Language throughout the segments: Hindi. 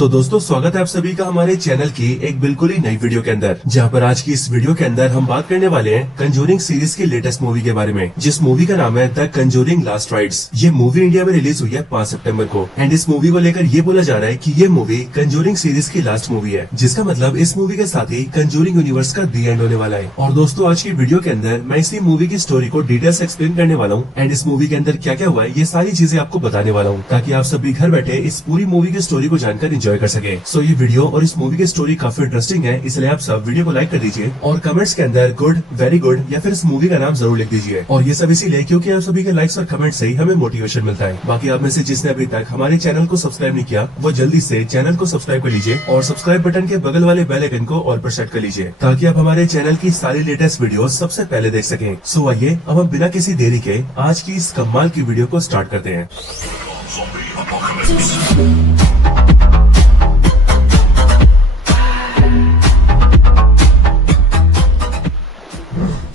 तो दोस्तों स्वागत है आप सभी का हमारे चैनल की एक बिल्कुल ही नई वीडियो के अंदर, जहां पर आज की इस वीडियो के अंदर हम बात करने वाले हैं कंजूरिंग सीरीज की लेटेस्ट मूवी के बारे में, जिस मूवी का नाम है द कंजूरिंग लास्ट राइट्स। ये मूवी इंडिया में रिलीज हुई है 5 सितंबर को एंड इस मूवी को लेकर ये बोला जा रहा है कि ये मूवी कंजूरिंग सीरीज की लास्ट मूवी है, जिसका मतलब इस मूवी के साथ ही कंजूरिंग यूनिवर्स का दी एंड होने वाला है। और दोस्तों आज की वीडियो के अंदर मैं इसी मूवी की स्टोरी को डिटेल्स एक्सप्लेन करने वाला हूँ एंड इस मूवी के अंदर क्या क्या हुआ है ये सारी चीजें आपको बताने वाला हूँ, ताकि आप सभी घर बैठे इस पूरी मूवी की स्टोरी को जानकर एंजॉय कर सके। सो ये वीडियो और इस मूवी की स्टोरी काफी इंटरेस्टिंग है, इसलिए आप सब वीडियो को लाइक कर दीजिए और कमेंट्स के अंदर गुड, वेरी गुड या फिर इस मूवी का नाम जरूर लिख दीजिए। और ये सब इसीलिए क्योंकि आप सभी के लाइक्स और कमेंट से ही हमें मोटिवेशन मिलता है। बाकी आप में से जिसने अभी तक हमारे चैनल को सब्सक्राइब नहीं किया वो जल्दी से चैनल को सब्सक्राइब कर लीजिए और सब्सक्राइब बटन के बगल वाले बेल आइकन को ऑल पर सेट कर लीजिए, ताकि आप हमारे चैनल की सारी लेटेस्ट वीडियो सबसे पहले देख सकें। सो आइए अब हम बिना किसी देरी के आज की इस कमाल की वीडियो को स्टार्ट करते हैं।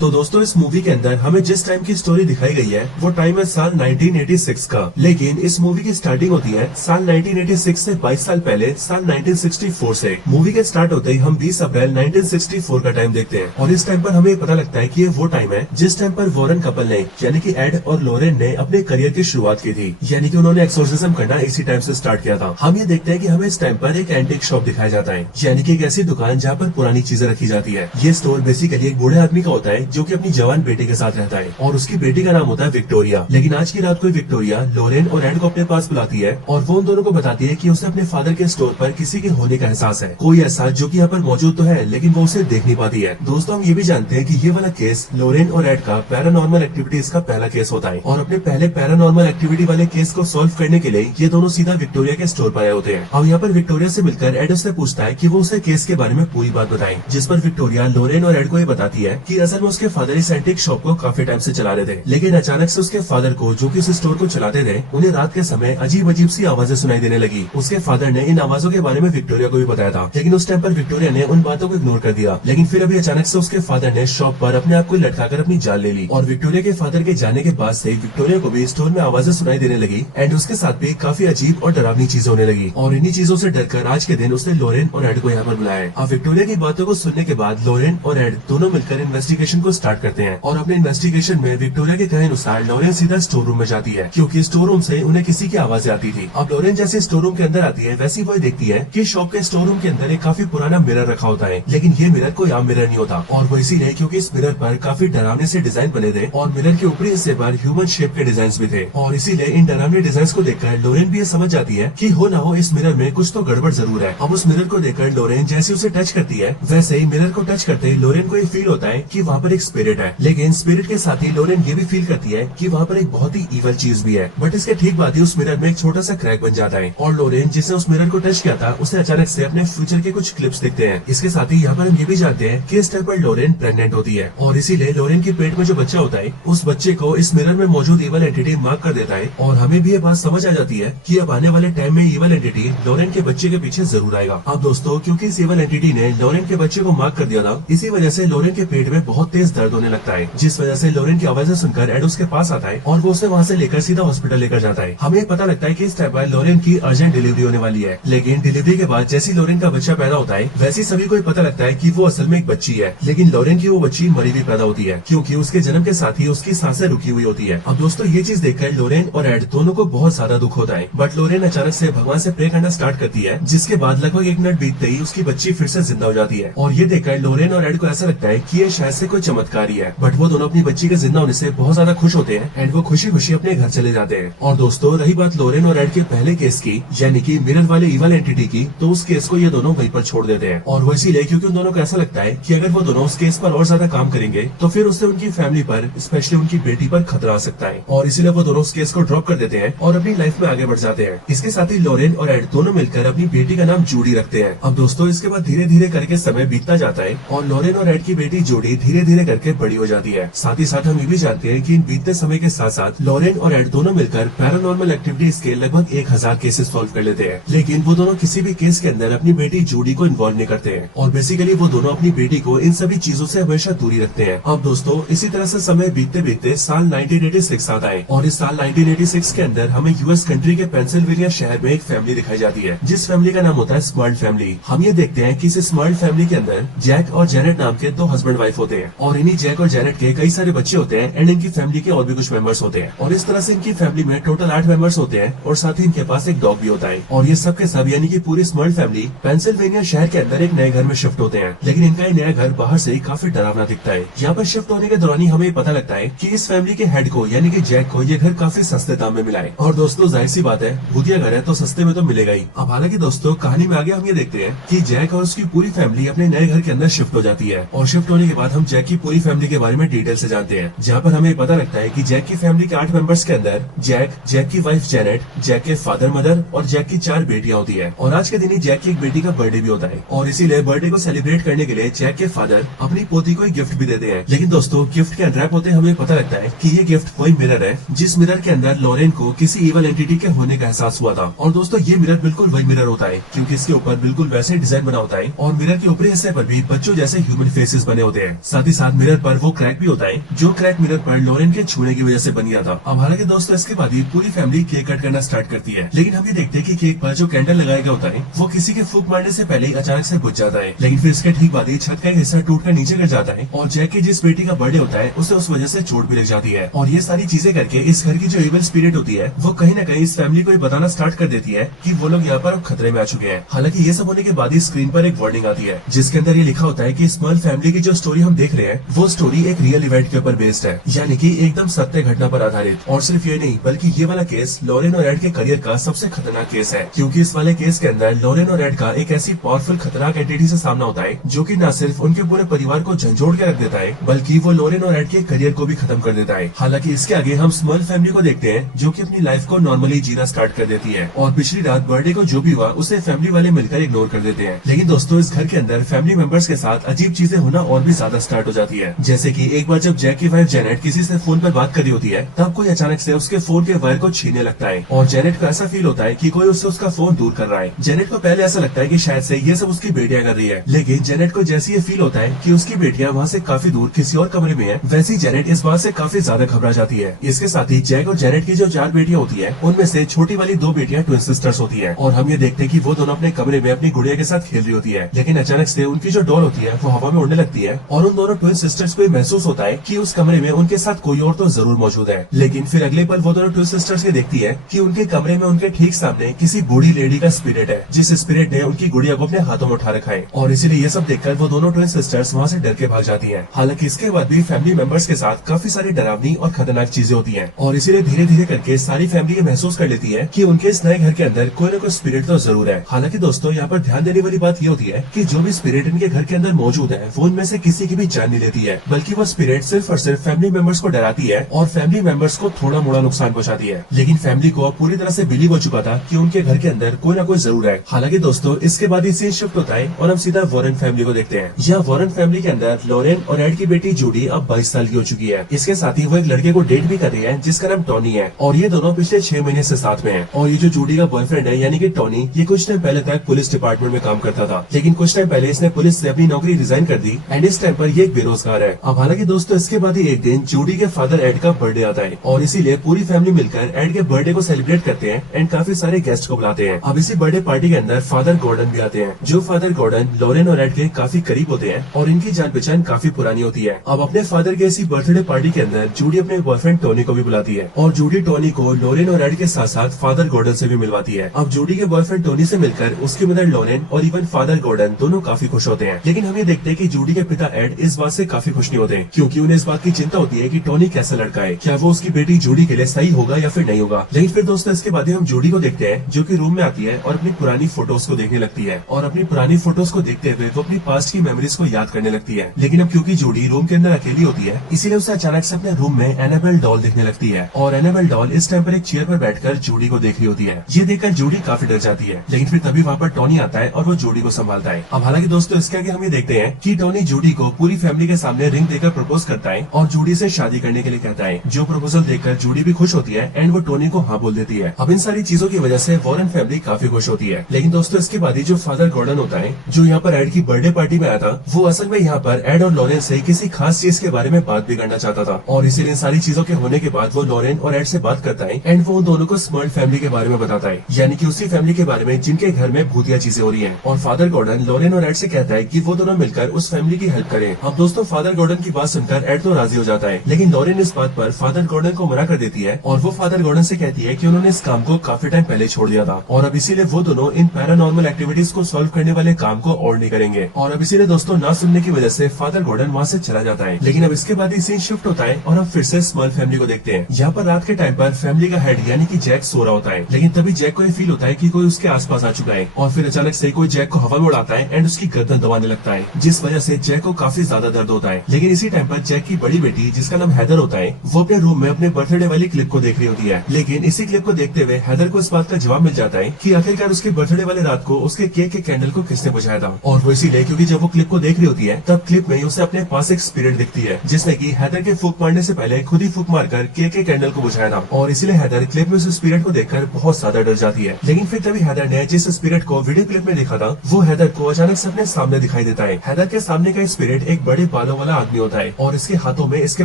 तो दोस्तों इस मूवी के अंदर हमें जिस टाइम की स्टोरी दिखाई गई है वो टाइम है साल 1986 का, लेकिन इस मूवी की स्टार्टिंग होती है साल 1986 से 22 साल पहले साल 1964 से। मूवी के स्टार्ट होते ही हम 20 अप्रैल 1964 का टाइम देखते हैं और इस टाइम पर हमें पता लगता है कि ये वो टाइम है जिस टाइम पर वॉरेन कपल ने यानी कि एड और लोरेन ने अपने करियर की शुरुआत की थी, यानी कि उन्होंने एक्सोर्सिज्म करना इसी टाइम से स्टार्ट किया था। हम ये देखते हैं कि हमें इस टाइम पर एक एंटीक शॉप दिखाया जाता है, यानी कि एक ऐसी दुकान जहाँ पर पुरानी चीजें रखी जाती है। ये स्टोर बेसिकली एक बूढ़े आदमी का होता है जो कि अपनी जवान बेटी के साथ रहता है और उसकी बेटी का नाम होता है विक्टोरिया। लेकिन आज की रात को विक्टोरिया लोरेन और एड को अपने पास बुलाती है और वो उन दोनों को बताती है कि उसे अपने फादर के स्टोर पर किसी के होने का एहसास है, कोई ऐसा जो कि यहाँ पर मौजूद तो है लेकिन वो उसे देख नहीं पाती है। दोस्तों हम ये भी जानते हैं कि ये वाला केस लोरेन और एड का पैरानॉर्मल एक्टिविटीज का पहला केस होता है और अपने पहले पैरानॉर्मल एक्टिविटी वाले केस को सोल्व करने के लिए ये दोनों सीधा विक्टोरिया के स्टोर पर आए होते हैं। अब यहाँ पर विक्टोरिया से मिलकर एड उससे पूछता है कि वो उसे केस के बारे में पूरी बात बताए, जिस पर विक्टोरिया लोरेन और एड को ये बताती है कि असल में उसके फादर इस एंटीक शॉप को काफी टाइम से चला रहे थे, लेकिन अचानक से उसके फादर को जो कि उस स्टोर को चलाते थे उन्हें रात के समय अजीब अजीब सी आवाजें सुनाई देने लगी। उसके फादर ने इन आवाजों के बारे में विक्टोरिया को भी बताया था, लेकिन उस टाइम पर विक्टोरिया ने उन बातों को इग्नोर कर दिया। लेकिन फिर अभी अचानक से उसके फादर ने शॉप पर अपने आप को लटकाकर अपनी जान ले ली और विक्टोरिया के फादर के जाने के बाद से विक्टोरिया को भी स्टोर में आवाजें सुनाई देने लगी एंड उसके साथ भी काफी अजीब और डरावनी चीजें होने लगी। और इन्हीं चीजों से डरकर आज के दिन उसने लोरेन और एड को यहाँ पर बुलाया। अब विक्टोरिया की बातों को सुनने के बाद लोरेन और एड दोनों मिलकर इन्वेस्टिगेशन को स्टार्ट करते हैं और अपने इन्वेस्टिगेशन में विक्टोरिया के कहे अनुसार लोरेन सीधा स्टोर रूम में जाती है, क्योंकि स्टोर रूम से उन्हें किसी की आवाजें आती थी। अब लोरेन जैसे स्टोर रूम के अंदर आती है वैसी वो देखती है कि शॉप के स्टोर रूम के अंदर एक काफी पुराना मिरर रखा होता है, लेकिन ये मिरर कोई आम मिरर नहीं होता और वो इसीलिए क्योंकि इस मिरर पर काफी डरावने से डिजाइन बने थे और मिरर के ऊपरी हिस्से पर ह्यूमन शेप के डिजाइन भी थे। और इसीलिए इन डरावने डिजाइन को देखकर लोरेन भी ये समझ जाती है कि हो ना हो इस मिरर में कुछ तो गड़बड़ जरूर है। अब उस मिरर को देखकर लोरेन जैसे उसे टच करती है वैसे ही मिरर को टच करते ही लोरेन को ये फील होता है कि वहाँ पर एक स्पिरिट है, लेकिन स्पिरिट के साथ ही लोरेन ये भी फील करती है कि वहाँ पर एक बहुत ही इवल चीज भी है। बट इसके ठीक बाद ही उस मिरर में एक छोटा सा क्रैक बन जाता है और लोरेन जिसने उस मिरर को टच किया था उसे अचानक से अपने फ्यूचर के कुछ क्लिप्स दिखते हैं। इसके साथ ही यहाँ पर हम ये भी जानते हैं कि इस टाइम पर लोरेन प्रेग्नेंट होती है और इसीलिए लोरेन के पेट में जो बच्चा होता है उस बच्चे को इस मिरर में मौजूद इवल एंटिटी मार्क कर देता है और हमें भी ये बात समझ आ जाती है कि अब आने वाले टाइम में इवल एंटिटी लोरेन के बच्चे के पीछे जरूर आएगा। अब दोस्तों क्योंकि इस इवल एंटिटी ने लोरेन के बच्चे को मार्क कर दिया था, इसी वजह से लोरेन के पेट में बहुत तेज दर्द होने लगता है, जिस वजह से लोरेन की आवाजें सुनकर एड उसके पास आता है और वो उसे वहाँ से लेकर सीधा हॉस्पिटल लेकर जाता है। हमें पता लगता है कि इस टाइम पर लोरेन की अर्जेंट डिलीवरी होने वाली है, लेकिन डिलीवरी के बाद जैसी लोरेन का बच्चा पैदा होता है वैसे सभी को पता लगता है कि वो असल में एक बच्ची है, लेकिन लोरेन की वो बच्ची मरी हुई पैदा होती है क्योंकि उसके जन्म के साथ ही उसकी सांसें रुकी हुई होती है। अब दोस्तों ये चीज देखकर लोरेन और एड दोनों को बहुत ज्यादा दुख होता है, बट लोरेन अचानक से भगवान से प्रे करना स्टार्ट करती है, जिसके बाद लगभग 1 मिनट बीतते ही उसकी बच्ची फिर से जिंदा हो जाती है। और ये देखकर लोरेन और एड को ऐसा लगता है कि ये शायद से कोई चमत्कार ही है, बट वो दोनों अपनी बच्ची के जिंदा होने से बहुत ज्यादा खुश होते हैं एंड वो खुशी खुशी अपने घर चले जाते हैं। और दोस्तों रही बात लोरेन और एड के पहले केस की, यानी कि मिरर वाले इवल एंटिटी की, तो उस केस को ये दोनों वहीं पर छोड़ देते हैं और वो इसीलिए क्योंकि उन दोनों को ऐसा लगता है कि अगर वो दोनों उस केस पर और ज्यादा काम करेंगे तो फिर उससे उनकी फैमिली पर, स्पेशली उनकी बेटी पर खतरा आ सकता है और इसीलिए वो दोनों उस केस को ड्रॉप कर देते हैं और अपनी लाइफ में आगे बढ़ जाते हैं। इसके साथ ही लोरेन और एड दोनों मिलकर अपनी बेटी का नाम जूडी रखते हैं। अब दोस्तों इसके बाद धीरे धीरे करके समय बीतता जाता है और लोरेन और एड की बेटी जूडी धीरे धीरे करके के बड़ी हो जाती है। साथ ही साथ हम ये भी जानते हैं कि इन बीतते समय के साथ साथ लॉरेन और एड दोनों मिलकर पैरानॉर्मल एक्टिविटीज के लगभग 1000 केसेस सॉल्व कर लेते हैं, लेकिन वो दोनों किसी भी केस के अंदर अपनी बेटी जूडी को इन्वॉल्व नहीं करते हैं और बेसिकली वो दोनों अपनी बेटी को इन सभी चीजों से हमेशा दूरी रखते हैं। अब दोस्तों इसी तरह से समय बीतते बीतते साल 1986 आता है और इस साल 1986 के अंदर हमें यूएस कंट्री के पेंसिल्वेनिया शहर में एक फैमिली दिखाई जाती है, जिस फैमिली का नाम होता है स्मर्ट फैमिली। हम ये देखते हैं कि इस स्मर्ट फैमिली के अंदर जैक और जेनेट नाम के 2 हस्बैंड वाइफ होते हैं और इन्हीं जैक और जेनेट के कई सारे बच्चे होते हैं एंड इनकी फैमिली के और भी कुछ मेंबर्स होते हैं और इस तरह से इनकी फैमिली में टोटल 8 मेंबर्स होते हैं और साथ ही इनके पास एक डॉग भी होता है। और ये सब के सब यानी कि पूरी स्मर्ट फैमिली पेंसिल्वेनिया शहर के अंदर एक नए घर में शिफ्ट होते हैं, लेकिन इनका ये नया घर बाहर से काफी डरावना दिखता है। यहाँ पर शिफ्ट होने के दौरान ही हमें पता लगता है कि इस फैमिली के हेड को यानी कि जैक को ये घर काफी सस्ते दाम में मिला है। और दोस्तों जाहिर सी बात है, भूतिया घर है तो सस्ते में तो मिलेगा ही। अब हालांकि दोस्तों कहानी में आगे हम ये देखते हैं कि जैक और उसकी पूरी फैमिली अपने नए घर के अंदर शिफ्ट हो जाती है और शिफ्ट होने के बाद हम जैक की पूरी फैमिली के बारे में डिटेल से जानते हैं, जहाँ पर हमें पता लगता है कि जैक की फैमिली के 8 मेंबर्स के अंदर जैक, जैक की वाइफ जेनेट, जैक के फादर मदर और जैक की 4 बेटियां होती है। और आज के दिन ही जैक की एक बेटी का बर्थडे भी होता है और इसीलिए बर्थडे को सेलिब्रेट करने के लिए जैक के फादर अपनी पोती को एक गिफ्ट भी देते हैं। लेकिन दोस्तों गिफ्ट के अनरैप होते हमें पता लगता है कि ये गिफ्ट वही मिरर है जिस मिरर के अंदर लॉरेन को किसी इवल एंटिटी के होने का एहसास हुआ था। और दोस्तों ये मिरर बिल्कुल वही मिरर होता है क्योंकि इसके ऊपर बिल्कुल वैसे डिजाइन बना होता है और मिरर के ऊपरी हिस्से पर भी बच्चों जैसे ह्यूमन फेसेस बने होते हैं। साथ ही साथ मिरर पर वो क्रैक भी होता है जो क्रैक मिरर पर लॉरेन के छूने की वजह से बन गया था। अब हालांकि दोस्तों इसके बाद ही पूरी फैमिली केक कट करना स्टार्ट करती है, लेकिन हम ये देखते हैं कि केक पर जो कैंडल लगाया गया होता है वो किसी के फूंक मारने से पहले ही अचानक से बुझ जाता है। लेकिन फिर इसके ठीक बाद ही छत का एक हिस्सा टूटकर नीचे गिर जाता है और जैक की जिस बेटी का बर्थडे होता है उसे उस वजह से चोट भी लग जाती है। और ये सारी चीजें करके इस घर की जो इविल स्पिरिट होती है वो कहीं न कहीं इस फैमिली को बताना स्टार्ट कर देती है कि वो लोग यहाँ पर अब खतरे में आ चुके हैं। हालांकि ये सब होने के बाद ही स्क्रीन पर एक वार्निंग आती है जिसके अंदर ये लिखा होता है कि स्मॉल फैमिली की जो स्टोरी हम देख रहे हैं वो स्टोरी एक रियल इवेंट के ऊपर बेस्ड है, यानी कि एकदम सत्य घटना पर आधारित। और सिर्फ ये नहीं बल्कि ये वाला केस लॉरेन और एड के करियर का सबसे खतरनाक केस है, क्योंकि इस वाले केस के अंदर लॉरेन और एड का एक ऐसी पावरफुल खतरनाक एंटिटी से सामना होता है जो कि न सिर्फ उनके पूरे परिवार को झंझोड़ के रख देता है बल्कि वो लॉरेन और एड के करियर को भी खत्म कर देता है। हालांकि इसके आगे हम स्मॉल फैमिली को देखते हैं जो कि अपनी लाइफ को नॉर्मली जीना स्टार्ट कर देती है और पिछली रात बर्थडे को जो भी हुआ उसे फैमिली वाले मिलकर इग्नोर कर देते हैं। लेकिन दोस्तों इस घर के अंदर फैमिली मेंबर्स के साथ अजीब चीजें होना और भी ज्यादा स्टार्ट हो जाती है, जैसे कि एक बार जब जैक की वाइफ जेनेट किसी से फोन पर बात कर रही होती है तब कोई अचानक से उसके फोन के वायर को छीनने लगता है और जेनेट को ऐसा फील होता है कि कोई उससे उसका फोन दूर कर रहा है। जेनेट को पहले ऐसा लगता है कि शायद से ये सब उसकी बेटियां कर रही है, लेकिन जेनेट को जैसे ये फील होता है कि उसकी बेटियां वहाँ से काफी दूर किसी और कमरे में है, वैसी जेनेट इस बात से काफी ज्यादा घबरा जाती है। इसके साथ ही जैक और जेनेट की जो 4 बेटियां होती है उनमें से छोटी वाली 2 बेटियां ट्विन सिस्टर्स होती है और हम ये देखते हैं कि वो दोनों अपने कमरे में अपनी गुड़िया के साथ खेल रही होती है, लेकिन अचानक से उनकी जो डॉल होती है वो हवा में उड़ने लगती है और उन दोनों ट्विन सिस्टर्स को महसूस होता है कि उस कमरे में उनके साथ कोई और तो जरूर मौजूद है। लेकिन फिर अगले पल वो दोनों ट्विन सिस्टर्स ये देखती है कि उनके कमरे में उनके ठीक सामने किसी बूढ़ी लेडी का स्पिरिट है जिस स्पिरिट ने उनकी गुड़िया को अपने हाथों में उठा रखा है और इसीलिए ये सब देखकर वो दोनों ट्विन सिस्टर्स वहाँ से डर के भाग जाती हैं। हालांकि इसके बाद भी फैमिली मेंबर्स के साथ काफी सारी डरावनी और खतरनाक चीजें होती हैं और इसीलिए धीरे धीरे करके सारी फैमिली ये महसूस कर लेती है कि उनके इस नए घर के अंदर कोई न कोई स्पिरिट तो जरूर है। हालांकि दोस्तों यहाँ पर ध्यान देने वाली बात ये होती है कि जो भी स्पिरिट इनके घर के अंदर मौजूद है वो उनमें से किसी की भी जान नहीं लेती है, बल्कि वो स्पिरिट सिर्फ और सिर्फ फैमिली मेंबर्स को डराती है और फैमिली मेंबर्स को थोड़ा मोड़ा नुकसान पहुंचाती है। लेकिन फैमिली को अब पूरी तरह से बिलीव हो चुका था कि उनके घर के अंदर कोई ना कोई जरूर है। हालांकि दोस्तों इसके बाद ही सीन शिफ्ट होता है और हम सीधा वॉरेन फैमिली को देखते हैं। यह वॉरेन फैमिली के अंदर लॉरेन और एड की बेटी जूडी अब 22 साल की हो चुकी है। इसके साथ ही वो एक लड़के को डेट भी कर रही है जिसका नाम टॉनी है और ये दोनों पिछले 6 महीने से साथ में हैं। और ये जो जूडी का बॉयफ्रेंड है यानी कि टॉनी, ये कुछ टाइम पहले तक पुलिस डिपार्टमेंट में काम करता था, लेकिन कुछ टाइम पहले इसने पुलिस से अपनी नौकरी रिजाइन कर दी एंड इस टाइम पर ये एक बेरोजगार है। अब हालांकि दोस्तों इसके बाद ही एक दिन जूडी के फादर एड का बर्थडे आता है और इसीलिए पूरी फैमिली मिलकर एड के बर्थडे को सेलिब्रेट करते हैं एंड काफी सारे गेस्ट को बुलाते हैं। अब इसी बर्थडे पार्टी के अंदर फादर गॉर्डन भी आते हैं। जो फादर गॉर्डन लॉरेन और एड के काफी करीब होते हैं और इनकी जान पहचान काफी पुरानी होती है। अब अपने फादर के इसी बर्थडे पार्टी के अंदर जूडी अपने बॉयफ्रेंड टोनी को भी बुलाती है और जूडी टोनी को लॉरेन और एड के साथ साथ फादर गॉर्डन से भी मिलवाती है। अब जूडी के बॉयफ्रेंड टोनी से मिलकर उसकी मदर लॉरेन और इवन फादर गॉर्डन दोनों काफी खुश होते हैं। लेकिन हम ये देखते हैं कि जूडी के पिता एड इस बात से काफी खुश नहीं होते क्योंकि उन्हें इस बात की चिंता होती है कि टोनी कैसा लड़का है, क्या वो उसकी बेटी जूडी के लिए सही होगा या फिर नहीं होगा। लेकिन फिर दोस्तों इसके बाद हम जूडी को देखते हैं जो कि रूम में आती है और अपनी पुरानी फोटोज को देखने लगती है और अपनी पुरानी फोटोज को देखते हुए वो अपनी पास्ट की मेमोरीज को याद करने लगती है। लेकिन अब क्योंकि जूडी रूम के अंदर अकेली होती है इसीलिए उसे अचानक से अपने रूम में एनाबेल डॉल दिखने लगती है और एनाबेल डॉल इस टाइम पर एक चेयर पर बैठकर जूडी को देख रही होती है। ये देखकर जूडी काफी डर जाती है, लेकिन फिर तभी वहाँ पर टोनी आता है और वो जूडी को संभालता है। अब हालांकि दोस्तों इसके आगे हम ये देखते हैं कि टोनी जूडी को पूरी फैमिली के सामने रिंग देकर प्रपोज करता है और जूडी से शादी करने के लिए कहता है। जो प्रपोजल देखकर जूडी भी खुश होती है एंड वो टोनी को हाँ बोल देती है। अब इन सारी चीजों की वजह से वॉरेन फैमिली काफी खुश होती है। लेकिन दोस्तों इसके बाद ही जो फादर गॉर्डन होता है, जो यहाँ पर एड की बर्थडे पार्टी में आया था, वो असल में यहाँ पर एड और लॉरेन से किसी खास चीज के बारे में बात भी करना चाहता था। और इसीलिए सारी चीजों के होने के बाद वो लॉरेन और एड से बात करता है एंड वो उन दोनों को स्मर्ल फैमिली के बारे में बताता है, यानी कि उसी फैमिली के बारे में जिनके घर में भूतिया चीजें हो रही है। और फादर गॉर्डन लॉरेन और एड से कहता है कि वो दोनों मिलकर उस फैमिली की हेल्प करें। अब दोस्तों फादर गॉर्डन की बात सुनकर एड तो राजी हो जाता है, लेकिन लॉरेन इस बात पर फादर गॉर्डन को मना कर देती है और वो फादर गॉर्डन से कहती है कि उन्होंने इस काम को काफी टाइम पहले छोड़ दिया था और अब इसीलिए वो दोनों इन पैरानॉर्मल एक्टिविटीज को सॉल्व करने वाले काम को और नहीं करेंगे। और अब इसीलिए दोस्तों ना सुनने की वजह से फादर गॉर्डन वहाँ से चला जाता है। लेकिन अब इसके बाद ही सीन शिफ्ट होता है और हम फिर से स्मॉल फैमिली को देखते हैं। यहाँ पर रात के टाइम पर फैमिली का हेड यानी कि जैक सो रहा होता है, लेकिन तभी जैक को ये फील होता है कि कोई उसके आसपास आ चुका है और फिर अचानक से कोई जैक को हवा में उड़ाता है एंड उसकी गर्दन दबाने लगता है, जिस वजह से जैक को काफी ज्यादा दर्द होता है। लेकिन इसी टाइम पर जैक की बड़ी बेटी जिसका नाम हैदर होता है, वो अपने रूम में अपने बर्थडे वाली क्लिप को देख रही होती है। लेकिन इसी क्लिप को देखते हुए हैदर को इस बात का जवाब मिल जाता है कि आखिरकार उसके बर्थडे वाले रात को उसके केक के कैंडल को किसने बुझाया था। और वो इसीलिए क्योंकि जब वो क्लिप को देख रही होती है तब क्लिप में उसे अपने पास एक स्पिरिट दिखती है जिसने की हैदर के फूक मारने से पहले खुद ही फूक मारकर केक के कैंडल को बुझाया था। और इसीलिए हैदर क्लिप में उस स्पिरिट को देखकर बहुत ज्यादा डर जाती है। लेकिन फिर तभी हैदर ने जिस स्पिरिट को वीडियो क्लिप में देखा था वो हैदर को अचानक से अपने सामने दिखाई देता है। हैदर के सामने का स्पिरिट एक बड़े बालों वाला आदमी होता है और इसके हाथों में इसके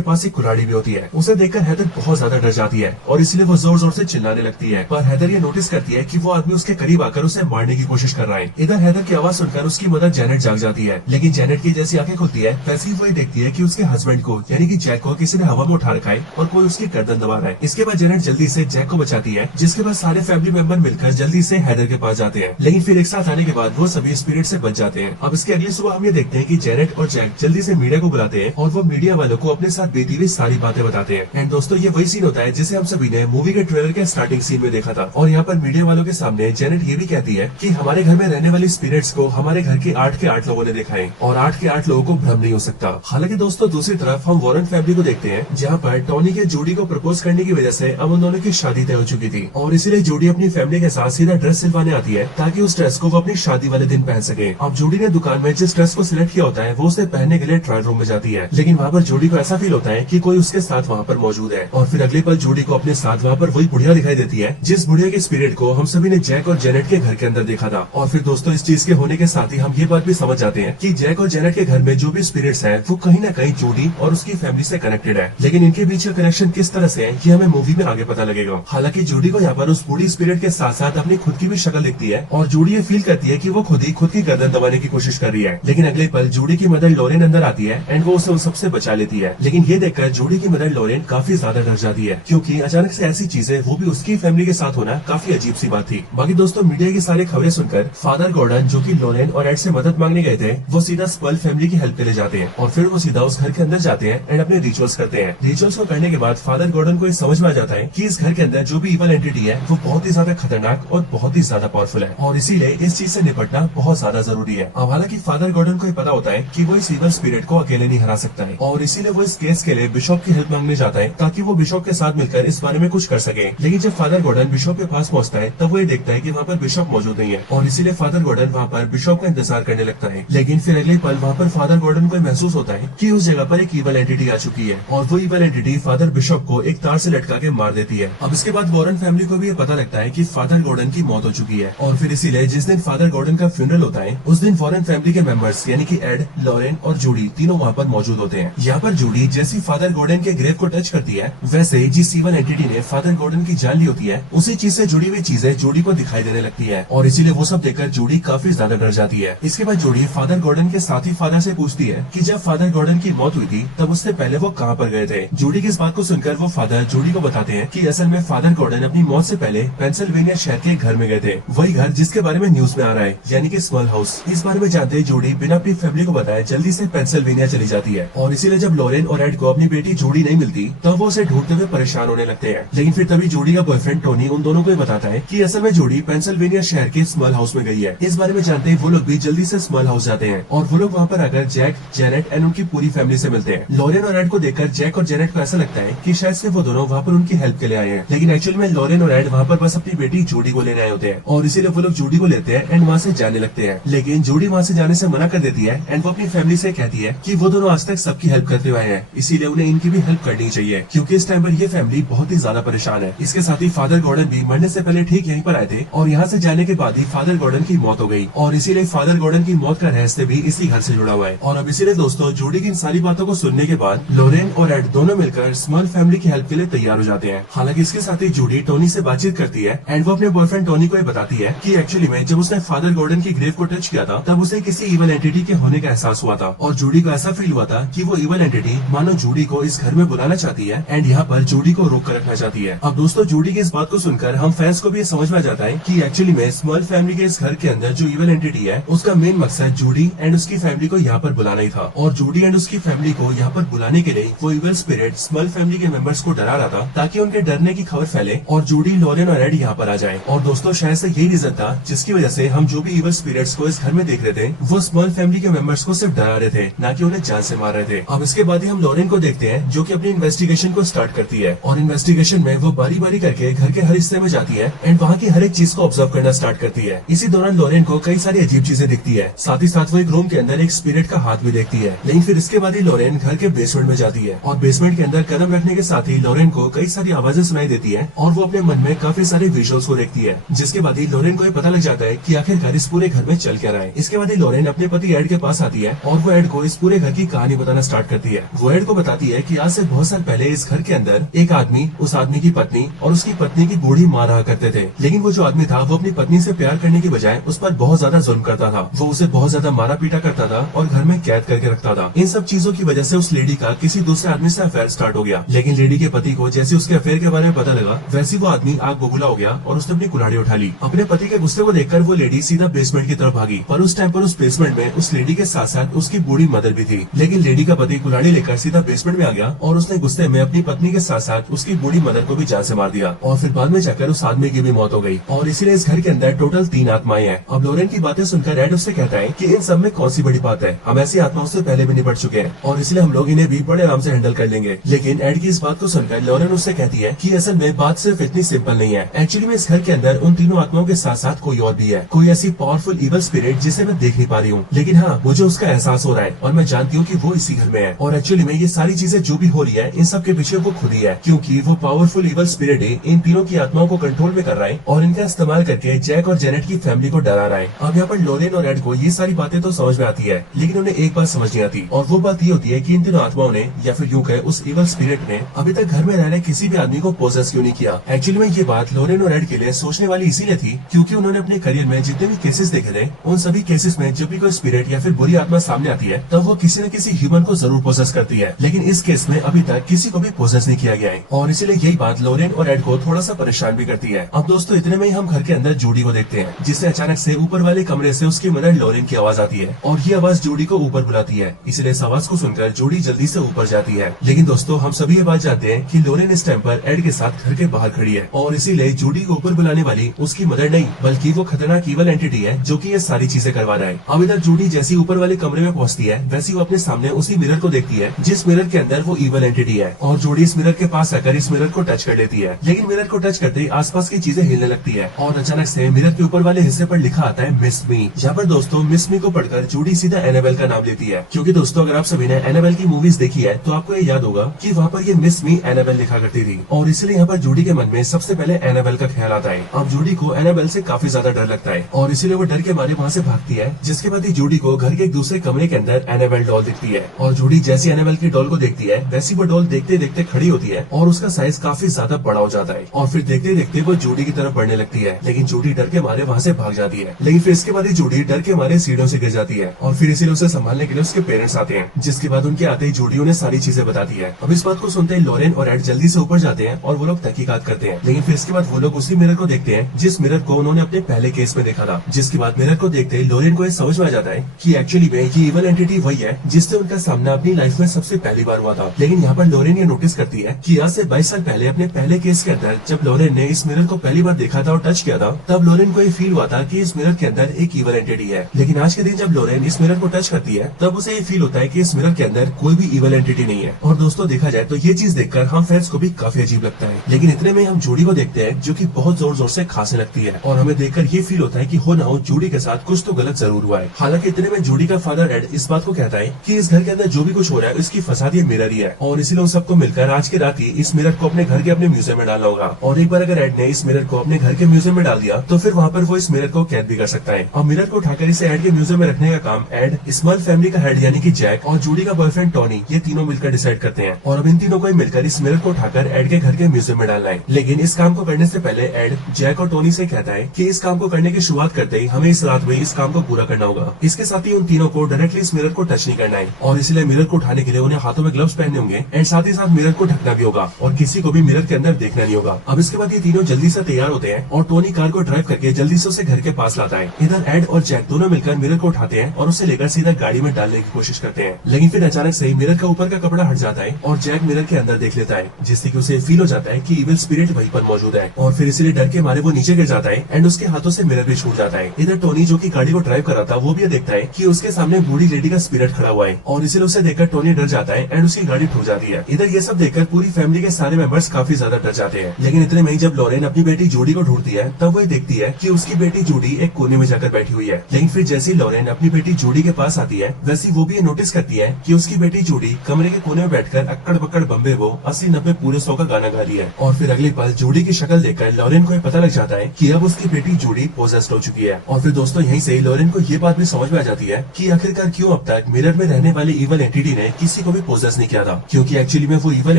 पास एक कुल्हाड़ी भी होती है। उसे देखकर हैदर बहुत ज्यादा डर जाती है और इसलिए वो जोर जोर से चिल्लाने लगती है। पर हैदर ये नोटिस करती है कि वो आदमी उसके करीब आकर उसे मारने की कोशिश कर रहा है। इधर हैदर की आवाज सुनकर उसकी मदर जेनेट जाग जाती है, लेकिन जेनेट की जैसी आंखें खुलती है वैसे ही वो देखती है कि उसके हस्बैंड को यानी कि जैक को किसी ने हवा में उठा रखा है और कोई उसकी गर्दन दबा रहा है। इसके बाद जेनेट जल्दी से जैक को बचाती है, जिसके बाद सारे फैमिली मेंबर मिलकर जल्दी से हैदर के पास जाते हैं। लेकिन फिर एक साथ आने के बाद वो सभी स्पिरिट से बच जाते हैं। अब इसके अगली सुबह हम ये देखते हैं कि जेनेट और जैक जल्दी से मीडिया को बुलाते हैं और वो मीडिया वालों को अपने साथ बीती हुई सारी बातें बताते हैं। एंड दोस्तों ये वही सीन होता है जिसे हम सभी ने मूवी के ट्रेलर के स्टार्टिंग सीन में देखा था। और यहाँ पर मीडिया वालों के सामने जेनेट ये भी कहती है कि हमारे घर में रहने वाली स्पिरिट्स को हमारे घर के 8 लोगों ने देखा है और 8 के 8 लोगों को भ्रम नहीं हो सकता। हालांकि दोस्तों दूसरी तरफ हम वॉरेन फैमिली को देखते हैं जहाँ पर टॉनी के जूडी को प्रपोज करने की वजह से अब उन दोनों की शादी तय हो चुकी थी और इसीलिए जूडी अपनी फैमिली के साथ सीधा ड्रेस सिलवाने आती है ताकि उस ड्रेस को वो अपनी शादी वाले दिन पहन सके। अब जूडी ने दुकान में जिस ड्रेस को सिलेक्ट किया होता है वो उसे पहनने के लिए ट्रायल रूम में जाती है, लेकिन वहाँ पर जूडी को ऐसा फील होता है कि कोई उसके साथ वहाँ पर मौजूद है। और फिर अगले पल जूडी को अपने साथ वहाँ पर वही बुढ़िया दिखाई देती है जिस बुढ़िया के स्पिरिट को हम सभी ने जैक और जेनेट के घर के अंदर देखा था। और फिर दोस्तों इस चीज के होने के साथ ही हम ये बात भी समझ जाते हैं कि जैक और जेनेट के घर में जो भी स्पिरिट्स हैं वो कहीं ना कहीं जूडी और उसकी फैमिली से कनेक्टेड है। लेकिन इनके बीच का कनेक्शन किस तरह से है ये हमें मूवी में आगे पता लगेगा। हालांकि जूडी को यहाँ पर उस बूढ़ी स्पिरिट के साथ साथ अपनी खुद की भी शक्ल दिखती है और जूडी ये फील करती है कि वो खुद ही खुद की गर्दन दबाने की कोशिश कर रही है। लेकिन अगले पल जूडी की मदर लॉरेन अंदर आती है एंड वो उसे उन सबसे बचा लेती है। लेकिन ये देखकर जूडी की मदर लॉरेन काफी ज्यादा डर जाती है क्योंकि अचानक से ऐसी चीजें वो भी उसकी फैमिली के साथ होना काफी अजीब सी बात थी। बाकी दोस्तों मीडिया की सारी खबरें सुनकर फादर गॉर्डन जो कि लॉरेन और एड से मदद मांगने गए थे वो सीधा स्मॉल फैमिली की हेल्प के लिए जाते हैं और फिर वो सीधा उस घर के अंदर जाते हैं एंड अपने रिचुअल्स करते हैं। रिचुअल्स को करने के बाद फादर गॉर्डन को ये समझ में आ जाता है कि इस घर के अंदर जो भी इवल एंटिटी है वो बहुत ही ज्यादा खतरनाक और बहुत ही ज्यादा पावरफुल है और इसीलिए इस चीज से निपटना बहुत ज्यादा जरूरी है। अब हालांकि फादर गॉर्डन को ये पता होता है कि वो इस इवल स्पिरिट को अकेले नहीं हरा सकता है और इसीलिए वो इस केस के लिए बिशप की हेल्प मांगने जाता है ताकि वो बिशप के साथ मिलकर इस बारे में कुछ कर सके। लेकिन जब फादर गॉर्डन बिशप के पास पहुंचता है तब वो ये देखता है कि वहाँ पर बिशप मौजूद नहीं है और इसीलिए फादर गॉर्डन वहाँ पर बिशप का इंतजार करने लगता है। लेकिन फिर अगले पल वहाँ पर फादर गॉर्डन को महसूस होता है कि उस जगह पर एक इवल एंटिटी आ चुकी है और वो इवल एंटिटी फादर बिशप को एक तार से लटका के मार देती है। अब इसके बाद वॉरेन फैमिली को भी ये पता लगता है कि फादर गॉर्डन की मौत हो चुकी है और फिर इसीलिए जिस दिन फादर गॉर्डन का फ्यूनरल होता है उस दिन वॉरेन फैमिली के मेंबर्स यानी कि एड, लॉरेन और जूडी तीनों वहाँ पर मौजूद होते हैं। यहाँ पर जूडी जैसी फादर गॉर्डन के ग्रेव को टच करती है वैसे जिस इवल एंटिटी ने फादर गॉर्डन की जान ली होती है उसी चीज से जुड़ी हुई चीजें जूडी को दिखाई देने लगती है और इसीलिए वो सब देखकर जूडी काफी ज्यादा डर जाती है। इसके बाद जूडी फादर गॉर्डन के साथी फादर से पूछती है कि जब फादर गॉर्डन की मौत हुई थी तब उससे पहले वो कहाँ पर गए थे। जूडी की इस बात को सुनकर वो फादर जूडी को बताते हैं कि असल में फादर गॉर्डन अपनी मौत से पहले पेंसिल्वेनिया शहर के घर में गए थे, वही घर जिसके बारे में न्यूज में आ रहा है यानी कि स्मॉल हाउस। इस बारे में जानते ही जूडी बिना अपनी फैमिली को बताए जल्दी से पेंसिल्वेनिया चली जाती है और इसीलिए जब लॉरेन और एड को अपनी बेटी जूडी नहीं मिलती तब वो उसे ढूंढते हुए परेशान होने लगते हैं। लेकिन फिर तभी जूडी का बॉयफ्रेंड टोनी उन दोनों को ये बताता है कि असल में जूडी पेंसिल्वेनिया शहर के स्मॉल हाउस में गई है। इस बारे में जानते ही वो लोग भी जल्दी से स्मॉल हाउस जाते हैं और वो लोग वहाँ पर आकर जैक, जेनेट एंड उनकी पूरी फैमिली से मिलते हैं। लॉरेन और एड को देखकर जैक और जेनेट को ऐसा लगता है कि शायद से वो दोनों वहाँ पर उनकी हेल्प के लिए आए हैं, लेकिन एक्चुअल में लॉरेन और एड वहाँ पर बस अपनी बेटी जूडी को लेने आए होते हैं और इसीलिए वो लोग जूडी को लेते हैं एंड वहाँ से जाने लगते हैं। लेकिन जूडी वहाँ से जाने से मना कर देती है एंड वो अपनी फैमिली से कहती है कि कि वो दोनों आज तक सबकी हेल्प करते हुए हैं, इसीलिए उन्हें इनकी भी हेल्प करनी चाहिए, क्योंकि इस टाइम पर ये फैमिली बहुत ही ज्यादा परेशान है। इसके साथ ही फादर गॉर्डन भी मरने से पहले ठीक यहीं पर आए थे और यहाँ से जाने के बाद ही फादर गॉर्डन की मौत हो गई और इसीलिए फादर गॉर्डन की मौत का रहस्य भी इसी घर से जुड़ा हुआ है। और अब इसीलिए दोस्तों जूडी की इन सारी बातों को सुनने के बाद लोरेन और एड दोनों मिलकर स्मॉल फैमिली की हेल्प के लिए तैयार हो जाते हैं। हालांकि इसके साथ ही जूडी टोनी से बातचीत करती है एंड वो अपने बॉयफ्रेंड टोनी को ये बताती है कि एक्चुअली में जब उसने फादर गॉर्डन की ग्रेव को टच किया था तब उसे किसी इवल एंटिटी के होने का एहसास हुआ था और जूडी को ऐसा फील हुआ था कि वो इवल एंटिटी मानो जूडी को इस घर में बुलाना चाहती है एंड यहाँ पर जूडी को रोक कर रखना चाहती है। अब दोस्तों जूडी की इस बात को सुनकर हम फैंस को भी ये समझ में आ जाता है कि एक्चुअली में स्मॉल फैमिली के इस घर के अंदर जो इवल एंटिटी है उसका मेन मकसद जूडी एंड उसकी फैमिली को यहाँ पर बुलाना ही था और जूडी एंड उसकी फैमिली को यहाँ पर बुलाने के लिए वो इवल स्पिरिट स्मॉल फैमिली के मेंबर्स को डरा रहा था ताकि उनके डरने की खबर फैले और जूडी, लोरेन और एड यहाँ पर आ जाए। और दोस्तों शायद से यही रीजन था जिसकी वजह से हम जो भी इवल स्पिरिट्स को इस घर में देख रहे थे वो स्मॉल फैमिली के मेंबर्स को सिर्फ डरा रहे थे, ना कि उन्हें जान से मार रहे थे। अब इसके बाद ही हम लोरेन को देखते हैं जो कि अपनी इन्वेस्टिगेशन को स्टार्ट करती है और इन्वेस्टिगेशन में वो बारी बारी करके घर के हर हिस्से में जाती है एंड वहाँ की हर एक चीज को ऑब्जर्व करना स्टार्ट करती है। इसी दौरान लोरेन को कई सारी अजीब चीजें दिखती है, साथ ही साथ वो एक रूम के अंदर एक स्पिरिट का हाथ भी देखती है। लेकिन फिर इसके बाद ही लोरेन घर के बेसमेंट में जाती है और बेसमेंट के अंदर कदम रखने के साथ ही लोरेन को कई सारी आवाजें सुनाई देती है और वो अपने मन में काफी सारे विजुअल्स को देखती है, जिसके बाद ही लोरेन को ये पता लग जाता है कि आखिरकार इस पूरे घर में चल क्या रहा है। इसके बाद ही लोरेन अपने पति एड के पास आती है और वो एड को इस पूरे घर की कहानी बताना स्टार्ट करती है। वो एड को बताती है कि आज से बहुत साल पहले इस घर के अंदर एक आदमी, उस आदमी की पत्नी और उसकी पत्नी की बूढ़ी माँ रहा करते थे। लेकिन वो जो आदमी था वो अपनी पत्नी से प्यार करने की बजाय उस पर बहुत ज्यादा जुल्म करता था। वो उसे बहुत ज्यादा मारा पीटा करता था और घर में कैद करके रखता था। इन सब चीजों की वजह से उस लेडी का किसी दूसरे आदमी से अफेयर स्टार्ट हो गया। लेकिन लेडी के पति को जैसे उसके अफेयर के बारे में पता लगा वैसे वो आदमी आग बबूला हो गया और उसने अपनी कुल्हाड़ी उठा ली। अपने पति के गुस्से को देखकर वो लेडी सीधा बेसमेंट की तरफ भागी, पर उस टाइम पर उस बेसमेंट में उस लेडी के साथ साथ उसकी बूढ़ी मदर भी थी। लेकिन लेडी का पति कुल्हाड़ी लेकर सीधा बेसमेंट में आ गया और उसने गुस्से में अपनी पत्नी के साथ साथ उसकी बूढ़ी मदर को भी जान से मार दिया और फिर बाद में जाकर उस आदमी की भी मौत हो गई। और इसीलिए इस घर के अंदर टोटल 3 आत्माएं हैं। अब लोरेन की बातें सुनकर एड उससे कहता है कि इन सब में कौन सी बड़ी बात है, हम ऐसी आत्माओं से पहले भी निपट चुके हैं और इसलिए हम लोग इन्हें भी बड़े आराम से हैंडल कर लेंगे। लेकिन एड की इस बात को सुनकर लोरेन उससे कहती है कि असल में बात सिर्फ इतनी सिंपल नहीं है। एक्चुअली में इस घर के अंदर उन तीनों आत्माओं के साथ साथ कोई और भी है, कोई ऐसी पावरफुल इवल स्पिरिट जिसे मैं देख नहीं पा रही हूँ, लेकिन हाँ मुझे उसका एहसास हो रहा है और मैं जानती हूँ कि वो इसी घर में है। और एक्चुअली में ये सारी चीजें जो भी हो रही है इन सब के पीछे वो खुद ही है, क्योंकि वो पावरफुल इवल स्पिरिट इन तीनों की आत्माओं को कंट्रोल में कर रहा है और इनका इस्तेमाल करके जैक और जेनेट की फैमिली को डरा रहा है। अब यहाँ पर लोरेन और एड को ये सारी बातें तो समझ में आती है, लेकिन उन्हें एक बात समझ नहीं आती और वो बात ये होती है कि इन तीनों आत्माओं ने या फिर यूं कहे उस इवल स्पिरिट ने अभी तक घर में रह रहे किसी भी आदमी को पोजेस क्यों नहीं किया। एक्चुअली में ये बात लोरेन और एड के लिए सोचने वाली इसीलिए थी क्योंकि उन्होंने अपने करियर में जितने भी केसेस देखे थे उन सभी केसेस में जब भी कोई स्पिरिट या फिर बुरी आत्मा सामने आती है तब वो किसी न किसी ह्यूमन को जरूर पोजेस करती है, लेकिन इस केस में अभी तक किसी को भी पोजेस नहीं किया गया है और इसीलिए यही बात लोरेन और एड को थोड़ा सा परेशान भी करती है। अब दोस्तों इतने में ही हम घर के अंदर जूडी को देखते हैं, जिससे अचानक से ऊपर वाले कमरे से उसकी मदर लोरेन की आवाज आती है और ये आवाज जूडी को ऊपर बुलाती है। इसलिए इस आवाज को सुनकर जूडी जल्दी से ऊपर जाती है। लेकिन दोस्तों हम सभी ये बात जानते हैं कि लोरेन इस टाइम पर एड के साथ घर के बाहर खड़ी है और इसीलिए जूडी को ऊपर बुलाने वाली उसकी मदर नहीं बल्कि वो खतरनाक इवल एंटिटी है जो कि ये सारी चीजें करवा रहा है। अब इधर जूडी जैसी ऊपर वाले कमरे में पहुंचती है वैसी वो अपने सामने उसी मिरर को देखती है जिस मिरर के अंदर वो इवल एंटिटी है और जूडी इस मिरर के पास आकर इस मिरर को टच कर लेती है। लेकिन मिरर को टच करते ही आसपास की चीजें हिलने लगती है और अचानक से मिरर के ऊपर वाले हिस्से पर लिखा आता है मिस मी। यहाँ पर दोस्तों मिस मी को पढ़कर जूडी सीधा एनाबेल का नाम लेती है, क्योंकि दोस्तों अगर आप सभी ने एनाबेल की मूवीज देखी है तो आपको ये याद होगा कि वहाँ पर ये मिस मी एनाबेल लिखा करती थी और इसलिए यहाँ पर जूडी के मन में सबसे पहले एनाबेल का ख्याल आता है। अब जूडी को एनाबेल से काफी ज्यादा डर लगता है और इसीलिए वो डर के मारे वहाँ से भागती है, जिसके बाद ही जूडी को घर के एक दूसरे कमरे के अंदर एनाबेल डॉल दिखती है और जूडी जैसी एनाबेल की डॉल को देखती है वैसी वो डॉल देखते देखते खड़ी होती है और उसका साइज काफी ज्यादा बड़ा हो जाता है और फिर देखते देखते वो जूडी की तरफ बढ़ने लगती है। लेकिन जूडी डर के मारे वहाँ से भाग जाती है। लेकिन फिर इसके बाद ही जूडी डर के मारे सीढ़ियों से गिर जाती है और फिर इसीलिए उसे संभालने के लिए उसके पेरेंट्स आते हैं, जिसके बाद उनके आते ही जूडी उन्हें सारी चीजें बताती है। अब इस बात को सुनते ही लोरेन और एड जल्दी से ऊपर जाते हैं और वो लोग तहकीकात करते हैं। लेकिन फिर इसके बाद वो लोग उसी मिरर को देखते हैं जिस मिरर को उन्होंने अपने पहले केस में देखा था, जिसके बाद मिरर को देखते ही लोरेन को ये समझ में आ जाता है कि एक्चुअली में ये इवल एंटिटी वही है जिससे उनका सामना अपनी लाइफ में सबसे पहली बार हुआ था। लेकिन यहाँ पर लोरेन ये नोटिस करती है कि आज से 22 साल पहले अपने पहले केस के अंदर जब लोरेन ने इस मिरर को पहली बार देखा था और टच किया था तब लोरेन को ये फील हुआ था कि इस मिरर के अंदर एक इवल एंटिटी है। लेकिन आज के दिन जब लोरेन इस मिरर को टच करती है तब उसे ये फील होता है कि इस मिरर के अंदर कोई भी इवल एंटिटी नहीं है। और दोस्तों देखा जाए तो ये चीज देखकर हम फैंस को भी काफी अजीब लगता है। लेकिन इतने में हम जूडी को देखते हैं जो कि बहुत जोर जोर से खांसने लगती है और हमें देखकर ये फील होता है कि हो ना हो जूडी के साथ कुछ तो गलत जरूर हुआ है। हालांकि इतने में जूडी का फादर एड इस बात को कहता है है कि इस घर के अंदर जो भी कुछ हो रहा है इसकी फसाद ये मिरर ही है, और इसीलिए उन सबको मिलकर आज की रात ही इस मिरर को अपने घर के अपने म्यूजियम में डालना होगा। और एक बार अगर एड ने इस मिरर को अपने घर के म्यूजियम में डाल दिया तो फिर वहाँ पर वो इस मिरर को कैद भी कर सकता है। और मिरर को उठाकर इसे एड के म्यूजियम में रखने का काम एड, स्मॉल फैमिली का हेड यानी कि जैक और जूडी का बॉयफ्रेंड टोनी ये तीनों मिलकर डिसाइड करते हैं। और अब इन तीनों को ही मिलकर इस मिरर को उठाकर एड के घर के म्यूजियम में डालना है। लेकिन इस काम को करने से पहले एड जैक और टोनी से कहता है कि इस काम को करने की शुरुआत करते ही हमें इस रात में इस काम को पूरा करना होगा। इसके साथ ही उन तीनों को डायरेक्टली इस मिरर को टच नहीं करना है, और इसलिए मिरर को उठाने के लिए उन्हें हाथों में ग्लव्स पहनने होंगे एंड साथ ही साथ मिरर को ढकना भी होगा और किसी को भी मिरर के अंदर देखना नहीं होगा। अब इसके बाद ये तीनों जल्दी से तैयार होते हैं और टोनी कार को ड्राइव करके जल्दी से उसे घर के पास लाता है। इधर एड और जैक दोनों मिलकर मिरर को उठाते हैं और उसे लेकर सीधा गाड़ी में डालने की कोशिश करते हैं। लेकिन फिर अचानक से मिरर का ऊपर का कपड़ा हट जाता है और जैक मिरर के अंदर देख लेता है, जिससे कि उसे फील हो जाता है कि इविल स्पिरिट वहीं पर मौजूद है, और फिर इसलिए डर के मारे वो नीचे गिर जाता है एंड उसके हाथों से मिरर भी छूट जाता है। इधर टोनी जो कि गाड़ी को ड्राइव कर रहा था वो भी देखता है कि उसके सामने बूढ़ी लेडी का स्पिरिट खड़ा हुआ है, और इसलिए उसे देखकर टोनी डर जाता है एंड उसकी गाड़ी ठुक जाती है। इधर ये सब देखकर पूरी फैमिली के सारे मेंबर्स काफी ज्यादा डर जाते हैं। लेकिन इतने में ही जब लॉरेन अपनी बेटी जूडी को ढूंढती है तब वो देखती है कि उसकी बेटी जूडी एक कोने में जाकर बैठी हुई है। लेकिन फिर जैसे ही लॉरेन अपनी बेटी जूडी के पास आती है वैसी वो भी ये नोटिस करती है कि उसकी बेटी जूडी कमरे के कोने में बैठकर अक्कड़ बक्कड़ बम्बे वो 80-90 पूरे 100 का गाना गा रही है। और फिर अगली पल जूडी की शक्ल देखकर लॉरेन को ये पता लग जाता है कि अब उसकी बेटी जूडी पोजेस्ड हो चुकी है। और फिर दोस्तों यहीं से लॉरेन को ये बात भी समझ में आ जाती है कि आखिरकार क्यों अब तक मिरर में रहने वाली इवल एंटिटी ने किसी को भी पोजेस नहीं किया था, क्योंकि एक्चुअली में वो इवल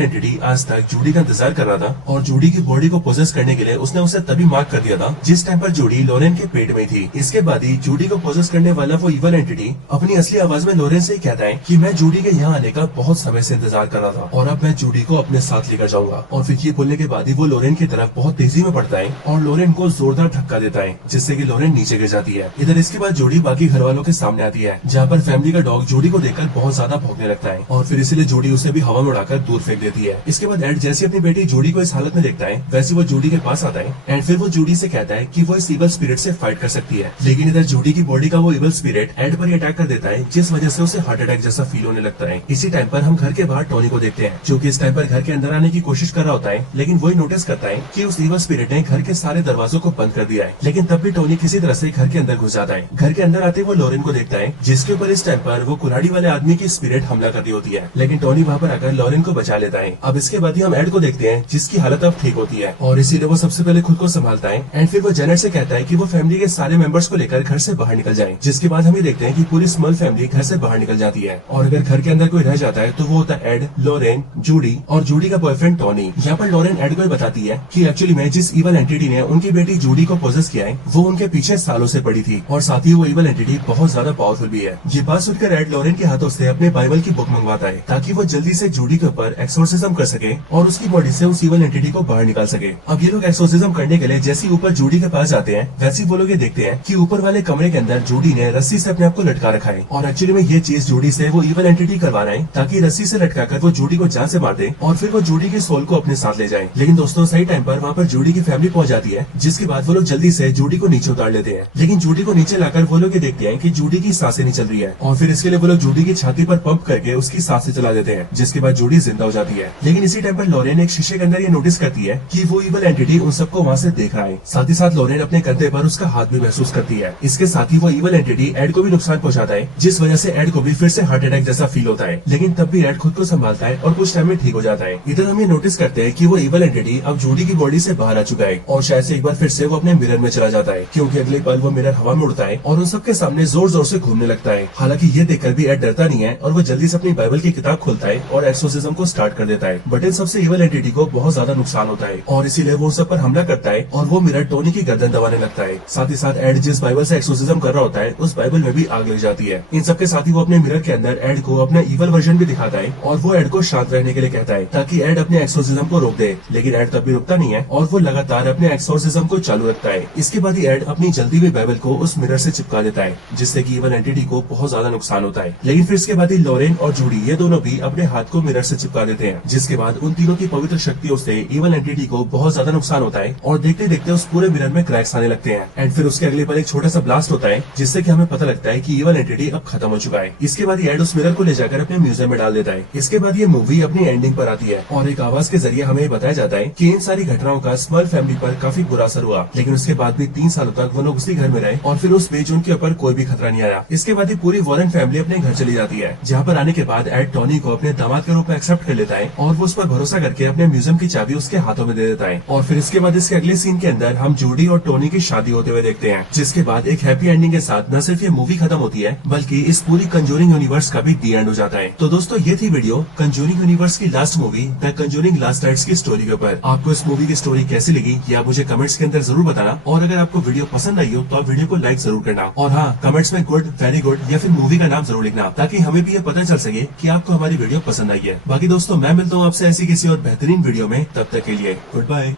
एंटिटी आज तक जूडी का इंतजार कर रहा था और जूडी की बॉडी को पोजेस करने के लिए उसने उसे तभी मार्क कर दिया था जिस टाइम पर जूडी लॉरेन के पेट में थी। इसके बाद ही जूडी को पोजेस करने वाला वो इवल एंटिटी अपनी असली आवाज में लॉरेन से कहता है कि मैं जूडी के यहाँ आने का बहुत समय से इंतजार कर रहा था और अब मैं जूडी को अपने साथ लेकर जाऊंगा। और फिर ये बोलने के बाद ही वो लॉरेन की तरफ बहुत तेजी में बढ़ता है और लॉरेन को जोरदार धक्का देता है, जिससे कि लॉरेन नीचे गिर जाती है। इधर इसके बाद जूडी बाकी घर वालों के सामने आती है, जहाँ पर फैमिली का डॉग जूडी को देखकर बहुत ज्यादा भौंकने लगता है और फिर इसलिए जूडी उसे भी हवा में उड़ाकर दूर फेंक देती है। इसके बाद एड जैसे अपनी बेटी जूडी को इस हालत में देखता है वैसे वो जूडी के पास आता है एंड फिर वो जूडी से कहता है कि वो इस इवल स्पिरिट से फाइट कर सकती है। लेकिन इधर जूडी की बॉडी का वो इवल स्पिरिट एड पर अटैक कर देता है, जिस वजह से उसे हार्ट अटैक जैसा फील होने लगता है। इसी टाइम पर हम घर के बाहर टोनी को देखते हैं, जो कि इस टाइम पर घर के अंदर आने की कोशिश कर रहा होता है, लेकिन वही नोटिस करता है कि उस इवल स्पिरिट ने घर के सारे दरवाजों को बंद कर दिया है। लेकिन तब भी टोनी किसी तरह से घर के अंदर घुस जाता है। घर के अंदर आते वो लॉरेन को देखता है, जिसके ऊपर इस टाइम पर वो कुल्हाड़ी वाले आदमी की स्पिरिट हमला कर दी होती है, लेकिन टोनी वहाँ पर आकर लॉरेन को बचा लेता है। अब इसके बाद ही हम एड को देखते हैं, जिसकी हालत अब ठीक होती है और इसीलिए वो सबसे पहले खुद को संभालता है एंड फिर वो जेनेट से कहता है कि वो फैमिली के सारे मेंबर्स को लेकर घर से बाहर निकल जाए। जिसके बाद हम ये देखते हैं कि पूरी स्मॉल फैमिली घर से बाहर निकल जाती है और अगर घर के अंदर कोई रह जाता है तो वो होता है एड, लॉरेन, जूडी और जूडी का बॉयफ्रेंड टोनी। यहाँ पर लॉरेन एड को बताती है कि एक्चुअली में जिस इवल एंटिटी ने उनकी बेटी जूडी को पोजेस किया है वो उनके पीछे सालों से पड़ी थी और साथ ही वो इवल एंटिटी बहुत ज्यादा पावरफुल भी है। ये बात सुनकर एड लॉरेन के हाथों से अपने बाइबल की बुक मंगवाता है ताकि वो जल्दी से जूडी के ऊपर एक्सोर्सिज्म कर सके और उसकी बॉडी से उस इवल एंटिटी को बाहर निकाल सके। अब ये लोग एक्सोर्सिज्म करने के लिए जैसे ऊपर जूडी के पास जाते हैं वैसे वो लोग ये देखते हैं कि ऊपर वाले कमरे के अंदर जूडी ने रस्सी से अपने आप को लटका रखा है और एक्चुअली में ये चीज जूडी से वो इवल एंटिटी करवा रहा है ताकि रस्सी से लटका कर वो जूडी को जान से मार दे और फिर वो जूडी के सोल को अपने साथ ले जाए। लेकिन दोस्तों सही टाइम पर वहाँ पर जूडी की फैमिली पहुंच जाती है, जिसके बाद वो लोग जल्दी से जूडी को नीचे उतार लेते हैं। लेकिन जूडी को नीचे लाकर वो लोग ये देखते हैं कि जूडी की सांसें नहीं चल रही है और फिर इसके लिए वो लोग जूडी की छाती पर पंप करके उसकी सांसें चला देते हैं, जिसके बाद जूडी जिंदा हो जाती है। लेकिन इसी टाइम पर लॉरेन एक शीशे के अंदर ये नोटिस करती है कि वो इवल एंटिटी उन सबको वहाँ से देख रहा है। साथ ही साथ लॉरेन अपने कंधे पर उसका हाथ भी महसूस करती है। इसके साथ ही वो इवल एंटिटी एड को भी नुकसान पहुंचाता है, जिस वजह से एड को भी फिर से हार्ट अटैक जैसा फील होता है। लेकिन तब भी एड खुद को संभालता है और कुछ टाइम में ठीक हो जाता है। इधर हम ये नोटिस करते हैं कि वो इवल एंटिटी अब जूडी की बॉडी से बाहर आ चुका है और शायद से एक बार फिर से वो अपने मिरर में चला जाता है, क्योंकि अगले पल वो मिरर हवा में उड़ता है और उन सबके सामने जोर जोर से घूमने लगता है। हालांकि ये देखकर भी एड डरता नहीं है और वो जल्दी से अपनी बाइबल की किताब खोलता है और एक्सोर्सिज्म को स्टार्ट कर देता है। बट इन सबसे इवल एंटिटी को बहुत ज्यादा नुकसान होता है और इसीलिए वो सब पर हमला करता है और वो मिरर टोनी की गर्दन दबाने लगता है। साथ ही साथ एड जिस बाइबल से एक्सोर्सिज्म कर रहा होता है उस बाइबल में भी आग लग जाती है। इन सबके साथ ही वो अपने मिरर के अंदर एड को अपना इवल वर्जन भी दिखाता है और वो एड को शांत रहने के लिए कहता है ताकि एड अपने एक्सोर्सिज्म को रोक दे। लेकिन एड तब भी रुकता नहीं है और वो लगातार अपने एक्सोर्सिज्म को चालू रखता है। इसके बाद ही एड अपनी जलती हुई बाइबल को उस मिरर से चिपका देता है, जिससे कि इवल एंटिटी को बहुत ज्यादा नुकसान होता है। लेकिन फिर इसके बाद ही लॉरेन और जूडी ये दोनों भी अपने हाथ को मिरर से चिपका देते हैं, जिसके बाद उन तीनों की पवित्र शक्तियों से इवल एंटिटी को बहुत ज्यादा नुकसान होता है और देखते देखते उस पूरे मिरर में क्रैक्स आने लगते हैं। एंड फिर उसके अगले पल एक छोटा सा ब्लास्ट होता है, जिससे कि हमें पता लगता है कि इवल एंटिटी अब खत्म हो चुका है। इसके बाद एड उस मिरर को ले जाकर अपने म्यूजियम में डाल देता है। इसके बाद ये मूवी अपनी एंडिंग पर आती है और एक आवाज के जरिए हमें बताया जाता है कि इन सारी घटनाओं का स्मॉल फैमिली पर काफी बुरा असर हुआ, लेकिन उसके बाद भी 3 सालों तक वो लोग उसी घर में रहे और फिर उस बीच उनके ऊपर कोई भी खतरा नहीं आया। इसके बाद ही पूरी वॉरेन फैमिली अपने अपने घर चली जाती है, जहाँ पर आने के बाद एड टोनी को अपने दामाद के रूप में एक्सेप्ट कर लेता है और वो उस पर भरोसा करके अपने म्यूजियम की चाबी उसके हाथों में दे देता है। और फिर इसके बाद इसके अगले सीन के अंदर हम जूडी और टोनी की शादी होते हुए देखते हैं, जिसके बाद एक हैप्पी एंडिंग के साथ न सिर्फ ये मूवी खत्म होती है बल्कि इस पूरी कंजूरिंग यूनिवर्स का भी दी एंड हो जाता है। तो दोस्तों ये थी वीडियो कंजूरिंग यूनिवर्स की last movie the Conjuring last rites की स्टोरी के ऊपर। आपको इस मूवी की स्टोरी कैसी लगी ये आप मुझे कमेंट्स के अंदर जरूर बताना, और अगर आपको वीडियो पसंद आई हो तो आप वीडियो को लाइक जरूर करना, और हाँ कमेंट्स में गुड, वेरी गुड या फिर मूवी का नाम जरूर लिखना, ताकि हमें भी ये पता चल सके कि आपको हमारी वीडियो पसंद आई है। बाकी दोस्तों मैं मिलता हूँ आपसे ऐसी किसी और बेहतरीन वीडियो में, तब तक के लिए गुड बाय।